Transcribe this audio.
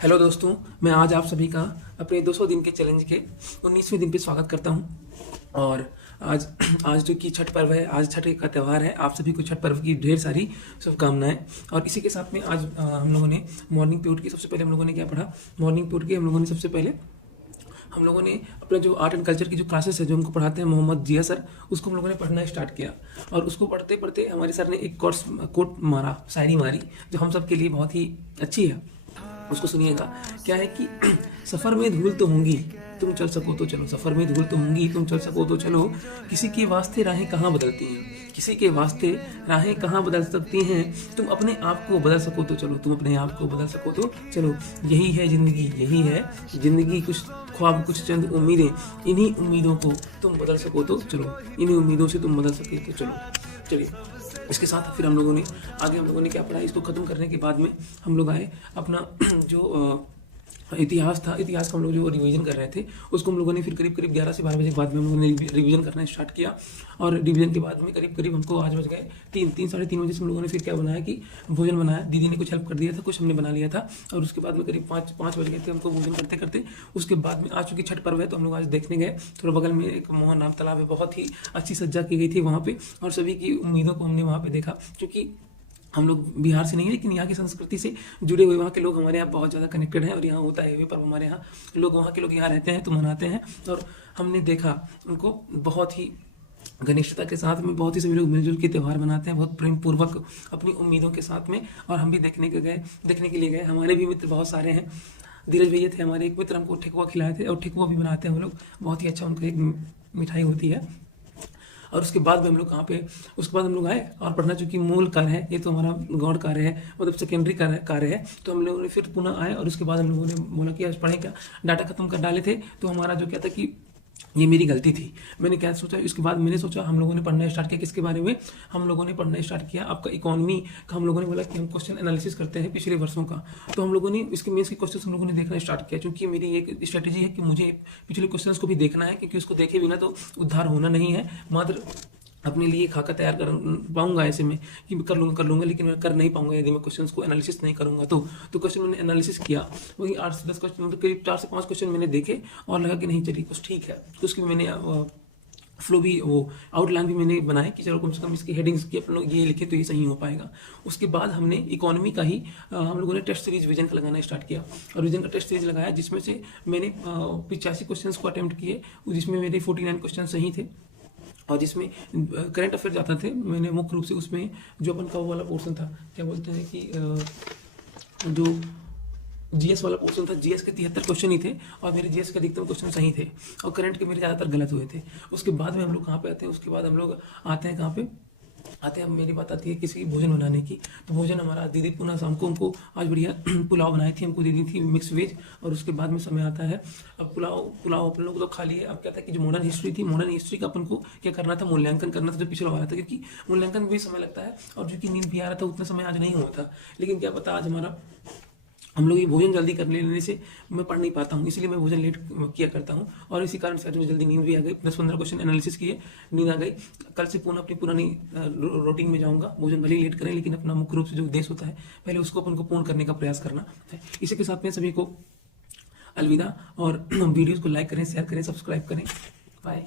Hello दोस्तों, मैं आज आप सभी का अपने 200 दिन के चैलेंज के 19वें दिन पे स्वागत करता हूं। और आज आज जो कि छठ पर्व है, आज छठ का त्यौहार है। आप सभी को छठ पर्व की ढेर सारी शुभकामनाएं। और इसी के साथ में आज हम लोगों ने मॉर्निंग पे उठ के सबसे पहले हम लोगों ने क्या पढ़ा। मॉर्निंग पे उठ के हम लोगों ने सबसे पहले हम लोगों ने अपना जो आर्ट एंड कल्चर की जो क्लासेस है, जो हमको पढ़ाते हैं मोहम्मद जिया सर, उसको हम लोगों ने पढ़ना स्टार्ट किया। और उसको पढ़ते पढ़ते हमारे सर ने एक कोट मारा, शायरी मारी, जो हम सब के लिए बहुत ही अच्छी है। उसको सुनिएगा। क्या है कि सफ़र में धूल तो होंगी, तुम चल सको तो चलो। सफ़र में धूल तो होंगी, तुम चल सको तो चलो। किसी के वास्ते राहें कहाँ बदलती हैं, किसी के वास्ते राहें कहाँ बदल सकती हैं। तुम अपने आप को बदल सको तो चलो, तुम अपने आप को बदल सको तो चलो। यही है ज़िंदगी, यही है ज़िंदगी। कुछ ख्वाब, कुछ चंद उम्मीदें, इन्हीं उम्मीदों को तुम बदल सको तो चलो। इन्हीं उम्मीदों से तुम बदल सके तो चलो। चलिए, इसके साथ फिर हम लोगों ने क्या पढ़ा। इसको ख़त्म करने के बाद में हम लोग आए अपना जो इतिहास था। इतिहास का हम लोग जो रिवीजन कर रहे थे, उसको हम लोगों ने फिर करीब करीब 11 से 12 बजे के बाद में हम लोगों ने रिवीजन करना स्टार्ट किया। और रिवीजन के बाद में करीब करीब हमको आज बज गए 3 साढ़े 3 बजे से हम लोगों ने फिर क्या बनाया कि भोजन बनाया। दीदी ने कुछ हेल्प कर दिया था, कुछ हमने बना लिया था। और उसके बाद में करीब 5 बज गए थे हमको भोजन करते करते। उसके बाद में आज चूँकि छठ पर्व है, तो हम लोग आज देखने गए। थोड़ा बगल में एक मोहन नाम तालाब है, बहुत ही अच्छी सज्जा की गई थी वहाँ पे। और सभी की उम्मीदों को हमने वहाँ पे देखा। क्योंकि हम लोग बिहार से नहीं है, लेकिन यहाँ की संस्कृति से जुड़े हुए वहाँ के लोग हमारे यहाँ बहुत ज़्यादा कनेक्टेड हैं। और यहाँ होता है ये पर्व, हमारे यहाँ लोग, वहाँ के लोग यहाँ रहते हैं तो मनाते हैं। और हमने देखा उनको बहुत ही घनिष्ठता के साथ में, बहुत ही सभी लोग मिलजुल के त्यौहार मनाते हैं, बहुत प्रेम पूर्वक अपनी उम्मीदों के साथ में। और हम भी देखने के लिए गए। हमारे भी मित्र बहुत सारे हैं। धीरज भैया थे हमारे एक मित्र, हमको ठेकुआ खिलाए थे। और ठेकुआ भी बनाते हैं वो लोग, बहुत ही अच्छा उनका एक मिठाई होती है। और उसके बाद में हम लोग कहाँ पे, उसके बाद हम लोग आए और पढ़ना, चूंकि मूल कार्य है ये, तो हमारा गौण कार्य है, मतलब सेकेंडरी कार्य है। तो हम लोगों ने फिर पुनः आए। और उसके बाद हम लोगों ने बोला कि आज पढ़ें क्या, डाटा खत्म कर डाले थे। तो हमारा जो क्या था कि ये मेरी गलती थी। मैंने क्या सोचा, इसके बाद मैंने सोचा हम लोगों ने पढ़ना स्टार्ट किया। किसके बारे में हम लोगों ने पढ़ना स्टार्ट किया, आपका इकोनॉमी का। हम लोगों ने बोला कि हम क्वेश्चन एनालिसिस करते हैं पिछले वर्षों का। तो हम लोगों ने इसके मेंस के क्वेश्चन हम लोगों ने देखना स्टार्ट किया। क्योंकि मेरी एक स्ट्रेटेजी है कि मुझे पिछले क्वेश्चन को भी देखना है, क्योंकि उसको देखे बिना तो उद्धार होना नहीं है। मात्र अपने लिए खाका तैयार कर पाऊंगा ऐसे में कि कर लूँगा, लेकिन मैं कर नहीं पाऊंगा यदि मैं क्वेश्चंस को एनालिसिस नहीं करूंगा। तो क्वेश्चन मैंने एनालिसिस किया, वही 8 से 10 क्वेश्चन, मतलब करीब 4 से 5 क्वेश्चन मैंने देखे। और लगा कि नहीं चलिए कुछ ठीक है। तो उसकी मैंने फ्लो भी, वो आउटलाइन भी मैंने बनाया कि चलो कम से कम इसकी हेडिंग्स की अपन लोग ये लिखे तो ये सही हो पाएगा। उसके बाद हमने इकोनॉमी का ही हम लोगों ने टेस्ट सीरीज विजन का लगाना स्टार्ट किया। और विजन का टेस्ट सीरीज लगाया, जिसमें से मैंने 85 क्वेश्चन को अटेम्प्ट किए, जिसमें मेरे 49 क्वेश्चन सही थे। और जिसमें करंट अफेयर जाता थे। मैंने मुख्य रूप से उसमें जो अपन का वो वाला पोर्शन था, क्या बोलते हैं कि जो जीएस वाला पोर्शन था, जीएस के 73 क्वेश्चन ही थे। और मेरे जीएस के अधिकतर क्वेश्चन सही थे, और करंट के मेरे ज़्यादातर गलत हुए थे। उसके बाद में हम लोग कहाँ पे आते हैं, उसके बाद हम लोग आते हैं कहाँ पे आते हैं, मेरी बात आती है किसी भोजन बनाने की। तो भोजन हमारा दीदी पुनः शाम को हमको आज बढ़िया पुलाव बनाई थी, हमको दे दी थी मिक्स वेज। और उसके बाद में समय आता है, अब पुलाव अपन लोग तो खा लिए। अब क्या था कि जो मॉडर्न हिस्ट्री थी, मॉडर्न हिस्ट्री का अपन को क्या करना था, मूल्यांकन करना था, जो पिछड़ा हुआ था। क्योंकि मूल्यांकन में भी समय लगता है, और जो कि नींद भी आ रहा था, उतना समय आज नहीं हुआ था। लेकिन क्या पता आज हमारा, हम लोग ये भोजन जल्दी कर लेने से मैं पढ़ नहीं पाता हूँ, इसलिए मैं भोजन लेट किया करता हूँ। और इसी कारण से आज मुझे जल्दी नींद भी आ गई। 10-15 क्वेश्चन एनालिसिस किए, नींद आ गई। कल से पुनः अपनी पुरानी रूटीन में जाऊँगा। भोजन भले ही लेट करें, लेकिन अपना मुख्य रूप से जो उद्देश्य होता है, पहले उसको अपन को पूर्ण करने का प्रयास करना है। इसी के साथ में सभी को अलविदा। और वीडियोज़ को लाइक करें, शेयर करें, सब्सक्राइब करें। बाय।